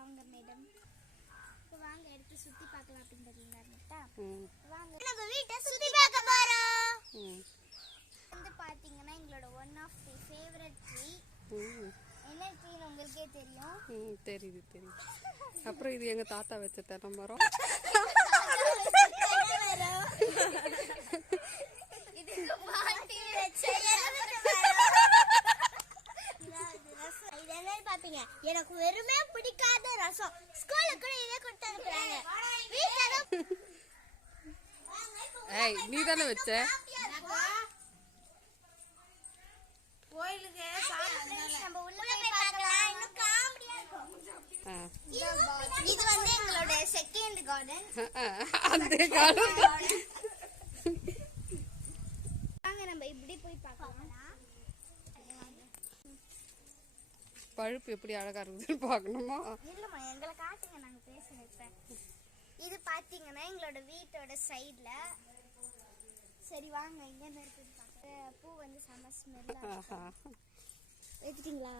வாங்க மேடம். வாங்க எடுத்து சுத்தி பார்க்கலாம் அப்படின்னு பார்த்தீங்கன்னா வாங்க நம்ம வீட்டை சுத்தி பார்க்க போறோம். வந்து பாத்தீங்கன்னா எங்களோட one of the favourite tree. என்ன ட்ரீன்னு உங்களுக்கே தெரியும். தெரியுது. அப்புறம் இது எங்க தாத்தா வச்ச தென்னை மரம். இதுக்கு பாட்டி வச்ச பாத்தீங்க. எனக்கு வெறுமே பிடிக்காத ரசம். ஸ்கூல்ல கூட இதே கொடுத்து அனுப்புறாங்க. ஏய் நீ தானே வச்ச? கோயிலுக்கு நம்ம உள்ள போய் பார்க்கலாம். இன்னும் காமெடியா இருக்கும். இது வந்து எங்களோட செகண்ட் கார்டன். அந்த கார்டன் வாங்க நம்ம இப்படி போய் பார்க்கலாம். பழுப்பு எப்படி அழகா இருக்குதுன்னு பார்க்கணுமா? இல்லம்மா எங்களை காட்டுங்க, நாங்க பேசுறேன். இது பாத்தீங்கன்னா எங்களோட வீட்டோட சைடுல. சரி வாங்க இங்க இருந்து எடுத்து பார்க்க. பூ வந்து செம ஸ்மெல்லா எடுத்துட்டீங்களா?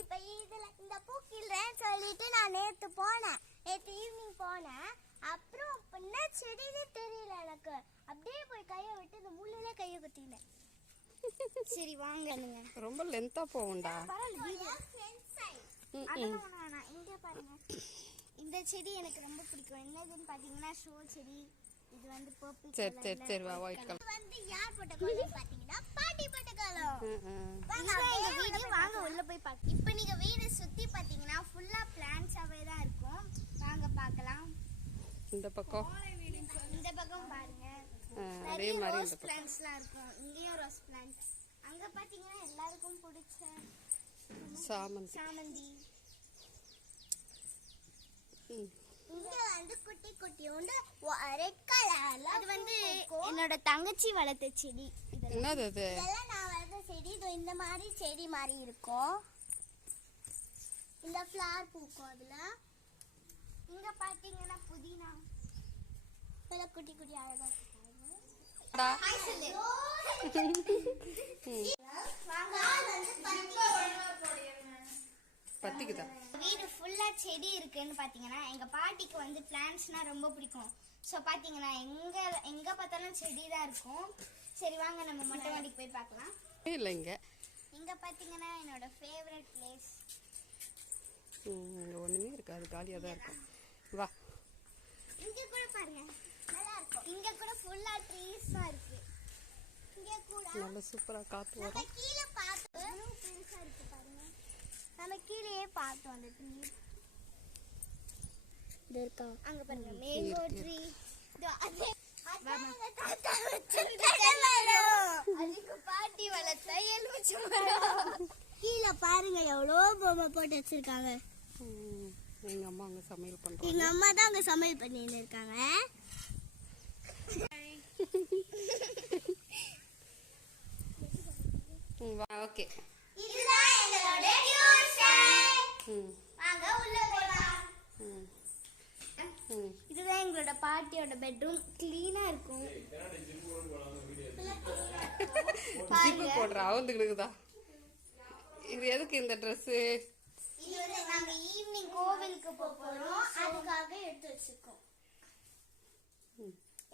இப்ப இதுல இந்த பூ கிள்றேன்னு சொல்லிட்டு நான் நேத்து போனேன். நேத்து ஈவினிங் போனேன். அப்புறம் என்ன செடியிலே தெரியல எனக்கு. அப்படியே போய் கையை விட்டு இந்த முள்ளிலே கையை குத்தினேன். சரி வாங்க. ரொம்ப லென்த்தா போகும்டா. இங்க பாருங்க, இந்த செடி எனக்கு ரொம்ப பிடிக்கும். என்னதுன்னு பாத்தீங்கன்னா ஷோ செடி. இது வந்து பர்பிள் கலர். சரி வா ஒயிட் கலர். இது வந்து யார் போட்ட கோலம் பாத்தீங்கன்னா பாட்டி போட்ட கோலம். வாங்க இந்த வீடியோ வாங்க உள்ள போய் பாக்க. இப்போ நீங்க வீடு சுத்தி பாத்தீங்கன்னா ஃபுல்லா பிளான்ட்ஸாவே தான் இருக்கும். வாங்க பார்க்கலாம். இந்த பக்கம் பாருங்க. அதே மாதிரி ரோஸ் பிளான்ட்ஸ்லாம் இருக்கும். இங்கேயும் ரோஸ் பிளான்ட். அங்க பாத்தீங்கன்னா எல்லாருக்கும் பிடிச்ச சாமந்தி. இங்க வந்து குட்டி குட்டியோண்டு ரெட் கலர்ல. அது வந்து என்னோட தங்கச்சி வளர்த்த செடி. என்னது அது? இதெல்லாம் நான் வளர்த்த செடி. இந்த மாதிரி செடி மாதிரி இருக்கும். இந்த ஃப்ளவர் பூக்கும் அதுல. இங்க பாத்தீங்கன்னா புதினா. இதெல்லாம் குட்டி குட்டி அழகா இருக்கு. வீடு ஃபுல்லா செடி இருக்குன்னு பாத்தீங்கன்னா எங்க பாட்டிக்கு வந்து பிளான்ட்ஸ்னா ரொம்ப பிடிக்கும். சோ பாத்தீங்கன்னா எங்க பார்த்தாலும் செடி தான் இருக்கும். சரி வாங்க நம்ம மொட்டை மாடிக்கு போய் பார்க்கலாம். இல்ல இங்க பாத்தீங்கன்னா என்னோட ஃபேவரட் பிளேஸ். இங்க ஒண்ணுமே இருக்காது, காலியா தான் இருக்கும். வா இங்க கூட பாருங்க, நல்லா இருக்கும். இங்க கூட ஃபுல்லா ட்ரீஸ் தான் இருக்கு. இங்க கூட நல்ல சூப்பரா காத்து வரும். நம்ம கீழ பாத்து பெருசா இருக்கு பாருங்க. நம்ம கீழயே பார்த்தோம் அந்த ட்ரீ. இது இருக்கா அங்க பாருங்க, மேங்கோ ட்ரீ. அதாங்க தாத்தா வச்சிருக்காங்க மரம். அதுக்கு பாட்டி வளர்த்த எலுமிச்சை மரம். கீழ பாருங்க எவ்வளவு பொம்மை போட்டு வச்சிருக்காங்க. எங்க அம்மா அங்க சமையல் பண்றாங்க. எங்க அம்மா தான் அங்க சமையல் பண்ணிட்டு இருக்காங்க. ஓகே, இதுதான் எங்களோட டியூஷன். வாங்க உள்ள போலாம். இதுதான் எங்களோட பாட்டியோட பெட்ரூம். க்ளீனா இருக்கும். ஜிப்பு போடுற அவந்துக்குதா. இது எதுக்கு இந்த ட்ரெஸ்? இது வந்து நாங்க ஈவினிங் கோவிலுக்கு போறோம், அதுக்காக எடுத்து வச்சிருக்கோம்.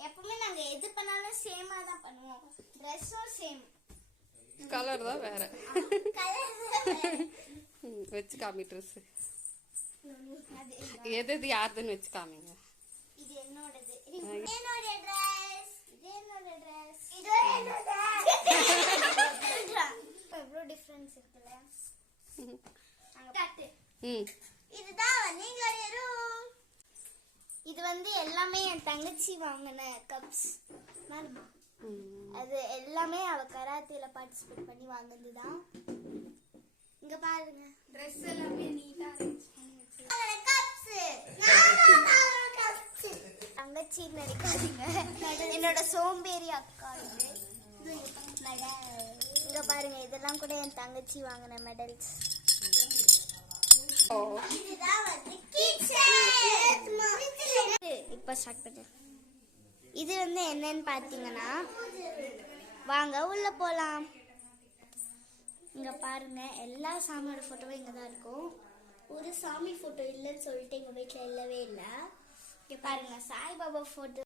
எப்பவுமே நாங்க எது பண்ணாலும் சேமா தான் பண்ணுவோம். ட்ரெஸ்ஸும் சேம், கலர் தான் வேற. வச்சு காமி ட்ரெஸ். எது யாருதுன்னு வச்சு காமிங்க. இது என்னோடது. என்னோட ட்ரெஸ். இது என்னோட ட்ரெஸ். இது என்னோட. எவ்வளவு டிஃபரன்ஸ் இருக்குல்ல. இதுதான் வந்து எங்களுடைய ரூம். இது வந்து எல்லாமே என் தங்கச்சி வாங்கின கப்ஸ். அது எல்லாமே அவ கராத்தேல பார்ட்டிசிபேட் பண்ணி வாங்குனதுதான். இங்க பாருங்க, Dress எல்லாமே நீட்டா அரேஞ்ச் பண்ணி வச்சிருக்காங்க. கப்ஸ் தங்கச்சி நினைக்காதீங்க, என்னோட சோம்பேறி அக்கா இது. இங்க பாருங்க, இதெல்லாம் கூட என் தங்கச்சி வாங்கின மெடல்ஸ். இதுதான் வந்து கிச்சன். இப்ப ஸ்டார்ட் பண்ணு. இது வந்து என்னன்னு பாத்தீங்கன்னா, வாங்க உள்ள போலாம். இங்க பாருங்க, எல்லா சாமியோட போட்டோவும் இங்க தான் இருக்கும். ஒரு சாமி போட்டோ இல்லைன்னு சொல்லிட்டு எங்க வீட்ல இல்லவே இல்லை. இங்க பாருங்க சாய்பாபா போட்டோ